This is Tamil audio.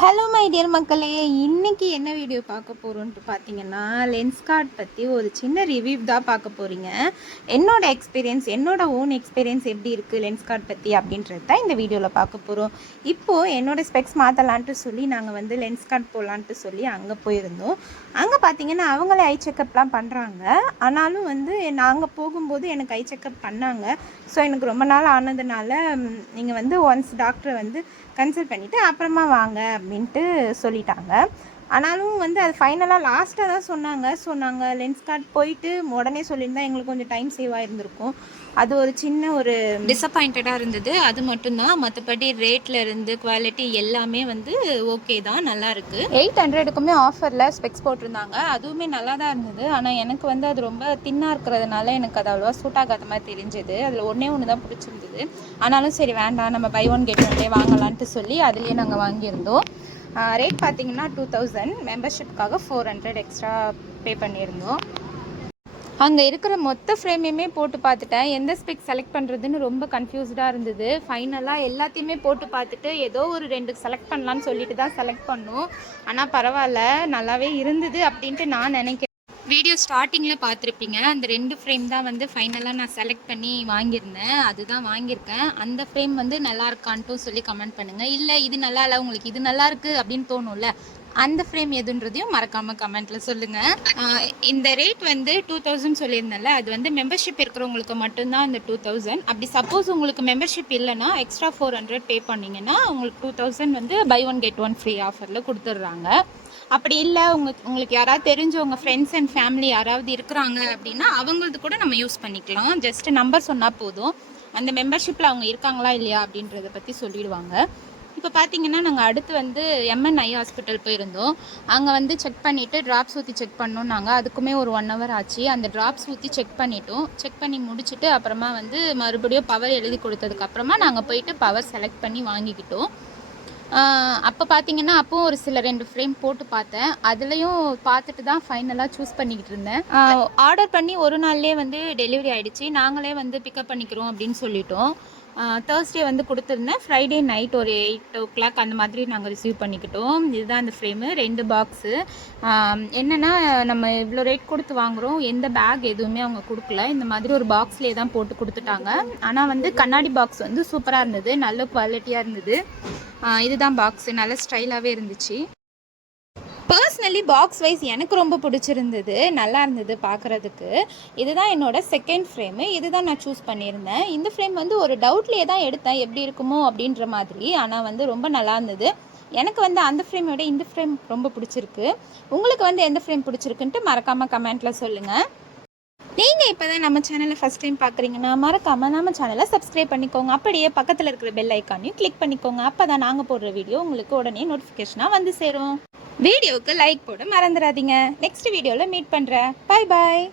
ஹலோ மை டியர் மக்களே, இன்றைக்கி என்ன வீடியோ பார்க்க போகிறோன்ட்டு பார்த்தீங்கன்னா லென்ஸ் கார்ட் பற்றி ஒரு சின்ன ரிவ்யூ தான் பார்க்க போகிறீங்க. என்னோட ஓன் எக்ஸ்பீரியன்ஸ் எப்படி இருக்குது லென்ஸ் கார்ட் பற்றி அப்படின்றது தான் இந்த வீடியோவில் பார்க்க போகிறோம். இப்போது என்னோடய ஸ்பெக்ஸ் மாற்றலான்ட்டு சொல்லி நாங்கள் வந்து லென்ஸ் கார்ட் போகலான்ட்டு சொல்லி அங்கே போயிருந்தோம். அங்கே பார்த்தீங்கன்னா அவங்களே ஐ செக்கப்லாம் பண்ணுறாங்க. ஆனாலும் வந்து நாங்கள் போகும்போது எனக்கு ஐ செக்கப் பண்ணாங்க. ஸோ எனக்கு ரொம்ப நாள் ஆனதுனால நீங்கள் வந்து ஒன்ஸ் டாக்டரை வந்து கன்சல்ட் பண்ணிவிட்டு அப்புறமா வாங்க அப்படின்ட்டு சொல்லிட்டாங்க. ஆனாலும் வந்து அது ஃபைனலாக லாஸ்ட்டாக தான் சொன்னாங்க. ஸோ நாங்கள் லென்ஸ் கார்ட் போயிட்டு உடனே சொல்லியிருந்தா எங்களுக்கு கொஞ்சம் டைம் சேவ் ஆகிருந்துருக்கும். அது ஒரு சின்ன ஒரு டிசப்பாயிண்டடாக இருந்தது. அது மட்டும்தான். மற்றபடி ரேட்டில் இருந்து குவாலிட்டி எல்லாமே வந்து ஓகே தான், நல்லாயிருக்கு. 800க்குமே ஆஃபரில் ஸ்பெக்ஸ் போட்டிருந்தாங்க. அதுவுமே நல்லா தான் இருந்தது. ஆனால் எனக்கு வந்து அது ரொம்ப தின்னாக இருக்கிறதுனால எனக்கு அது அவ்வளோவா சூட் ஆகாத மாதிரி தெரிஞ்சது. அதில் ஒன்று தான் பிடிச்சிருந்தது. ஆனாலும் சரி வேண்டாம், நம்ம பை ஒன் கெட் ஒன்லேயே வாங்கலான்ட்டு சொல்லி அதுலேயே நாங்கள் வாங்கியிருந்தோம். ரேட் பார்த்திங்கன்னா 2000, மெம்பர்ஷிப்காக 400 எக்ஸ்ட்ரா பே பண்ணியிருந்தோம். அங்கே இருக்கிற மொத்த ஃப்ரேமையுமே போட்டு பார்த்துட்டேன். எந்த ஸ்பெக் செலக்ட் பண்ணுறதுன்னு ரொம்ப கன்ஃபியூஸ்டாக இருந்தது. ஃபைனலாக எல்லாத்தையுமே போட்டு பார்த்துட்டு ஏதோ ஒரு 2 செலக்ட் பண்ணலான்னு சொல்லிட்டு தான் செலக்ட் பண்ணோம். ஆனால் பரவாயில்ல, நல்லாவே இருந்தது அப்படின்ட்டு நான் நினைக்கிறேன். வீடியோ ஸ்டார்டிங்கில் பார்த்துருப்பீங்க. அந்த 2 ஃப்ரேம் தான் வந்து ஃபைனலாக நான் செலக்ட் பண்ணி வாங்கியிருந்தேன். அதுதான் வாங்கியிருக்கேன். அந்த ஃப்ரேம் வந்து நல்லா இருக்கான்ட்டும் சொல்லி கமெண்ட் பண்ணுங்கள். இல்லை இது நல்லா இல்லை, உங்களுக்கு இது நல்லா இருக்குது அப்படின்னு தோணும்ல, அந்த ஃப்ரேம் எதுன்றதையும் மறக்காமல் கமெண்ட்டில் சொல்லுங்கள். இந்த ரேட் வந்து 2000 சொல்லியிருந்தேன்ல, அது வந்து மெம்பர்ஷிப் இருக்கிறவங்களுக்கு மட்டும்தான் அந்த 2000. அப்படி சப்போஸ் உங்களுக்கு மெம்பர்ஷிப் இல்லைன்னா எக்ஸ்ட்ரா 400 பே பண்ணிங்கன்னா உங்களுக்கு 2000 வந்து buy one get one free ஆஃபரில் கொடுத்துட்றாங்க. அப்படி இல்லை உங்களுக்கு யாராவது தெரிஞ்சவங்க ஃப்ரெண்ட்ஸ் அண்ட் ஃபேமிலி யாராவது இருக்கிறாங்க அப்படின்னா அவங்களது கூட நம்ம யூஸ் பண்ணிக்கலாம். ஜஸ்ட் நம்பர் சொன்னால் போதும். அந்த மெம்பர்ஷிப்பில் அவங்க இருக்காங்களா இல்லையா அப்படின்றத பற்றி சொல்லிடுவாங்க. இப்போ பார்த்தீங்கன்னா நாங்கள் அடுத்து வந்து MNI ஹாஸ்பிட்டல் போயிருந்தோம். அங்கே வந்து செக் பண்ணிவிட்டு ட்ராப்ஸ் ஊற்றி செக் பண்ணோம். நாங்கள் அதுக்குமே ஒரு 1 hour ஆச்சு. அந்த ட்ராப்ஸ் ஊற்றி செக் பண்ணிட்டோம். செக் பண்ணி முடிச்சுட்டு அப்புறமா வந்து மறுபடியும் பவர் எழுதி கொடுத்ததுக்கப்புறமா நாங்கள் போயிட்டு பவர் செலக்ட் பண்ணி வாங்கிக்கிட்டோம். அப்போ பார்த்தீங்கன்னா அப்போவும் ஒரு சில 2 ஃப்ரேம் போட்டு பார்த்தேன். அதுலேயும் பார்த்துட்டு தான் ஃபைனலாக சூஸ் பண்ணிக்கிட்டு இருந்தேன். ஆர்டர் பண்ணி ஒரு நாள்லேயே வந்து டெலிவரி ஆகிடுச்சு. நாங்களே வந்து பிக்கப் பண்ணிக்கிறோம் அப்படின்னு சொல்லிட்டோம். தேர்ஸ்டே வந்து கொடுத்துருந்தேன். ஃப்ரைடே நைட் ஒரு 8 o'clock அந்த மாதிரி நாங்கள் ரிசீவ் பண்ணிக்கிட்டோம். இதுதான் அந்த ஃப்ரேமு, 2 பாக்ஸு. என்னென்னா நம்ம இவ்வளோ ரேட் கொடுத்து வாங்குகிறோம், எந்த பேக் எதுவுமே அவங்க கொடுக்கல. இந்த மாதிரி ஒரு பாக்ஸ்லேயே தான் போட்டு கொடுத்துட்டாங்க. ஆனால் வந்து கண்ணாடி பாக்ஸ் வந்து சூப்பராக இருந்தது, நல்ல குவாலிட்டியாக இருந்தது. இதுதான் பாக்ஸு, நல்ல ஸ்டைலாகவே இருந்துச்சு. பர்சனலி பாக்ஸ் வைஸ் எனக்கு ரொம்ப பிடிச்சிருந்தது, நல்லா இருந்தது பார்க்குறதுக்கு. இதுதான் என்னோட செகண்ட் ஃப்ரேமு. இதுதான் நான் சூஸ் பண்ணியிருந்தேன். இந்த ஃப்ரேம் வந்து ஒரு டவுட்லேயே தான் எடுத்தேன், எப்படி இருக்குமோ அப்படின்ற மாதிரி. ஆனால் வந்து ரொம்ப நல்லா இருந்தது. எனக்கு வந்து அந்த ஃப்ரேமை விட இந்த ஃப்ரேம் ரொம்ப பிடிச்சிருக்கு. உங்களுக்கு வந்து எந்த ஃப்ரேம் பிடிச்சிருக்குன்ட்டு மறக்காமல் கமெண்ட்டில் சொல்லுங்கள். நீங்கள் இப்போ தான் நம்ம சேனலை ஃபஸ்ட் டைம் பார்க்குறீங்கன்னா மறக்காமல் நம்ம சேனலை சப்ஸ்கிரைப் பண்ணிக்கோங்க. அப்படியே பக்கத்தில் இருக்கிற பெல் ஐக்கானையும் கிளிக் பண்ணிக்கோங்க. அப்போ தான் நாங்கள் போடுற வீடியோ உங்களுக்கு உடனே நோட்டிஃபிகேஷனாக வந்து சேரும். வீடியோவுக்கு லைக் போட மறந்துடாதீங்க. நெக்ஸ்ட் வீடியோவில் மீட் பண்ணுறேன். பாய் பாய்.